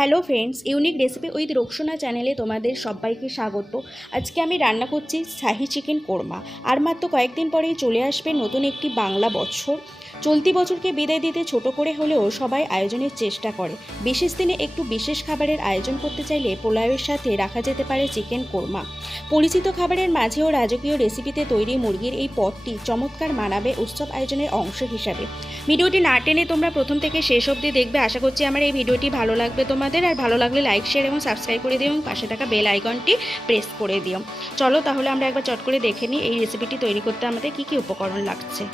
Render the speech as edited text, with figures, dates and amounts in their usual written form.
Hello friends, unique recipe with Roksona চ্যানেলে তোমাদের সবাইকে স্বাগত। আজকে আমি রান্না করছি শাহি চিকেন কোরমা। আর মাত্র কয়েকদিন পরেই চলে আসবে নতুন একটি বাংলা বছর। চলতি বছরকে বিদায় দিতে ছোট করে হলেও সবাই আয়োজনের চেষ্টা করে। বিশেষ দিনে একটু বিশেষ খাবারের আয়োজন করতে চাইলে পোলাওয়ের সাথে রাখা যেতে পারে চিকেন কোরমা। পরিচিত খাবারের মাঝেও রাজকীয় রেসিপিতে তৈরি মুরগির এই পদটি চমৎকার মানাবে উৎসব আয়োজনের অংশ হিসাবে। ভিডিওটি না টেনে তোমরা প্রথম থেকে শেষ অবধি দেখবে। আশা করছি আমার এই ভিডিওটি ভালো লাগবে তোমাদের। আর ভালো লাগলে লাইক, শেয়ার এবং সাবস্ক্রাইব করে দিও এবং পাশে থাকা বেল আইকনটি প্রেস করে দিও। চলো তাহলে আমরা একবার চট করে দেখে নিই এই রেসিপিটি তৈরি করতে আমাদের কী কী উপকরণ লাগছে।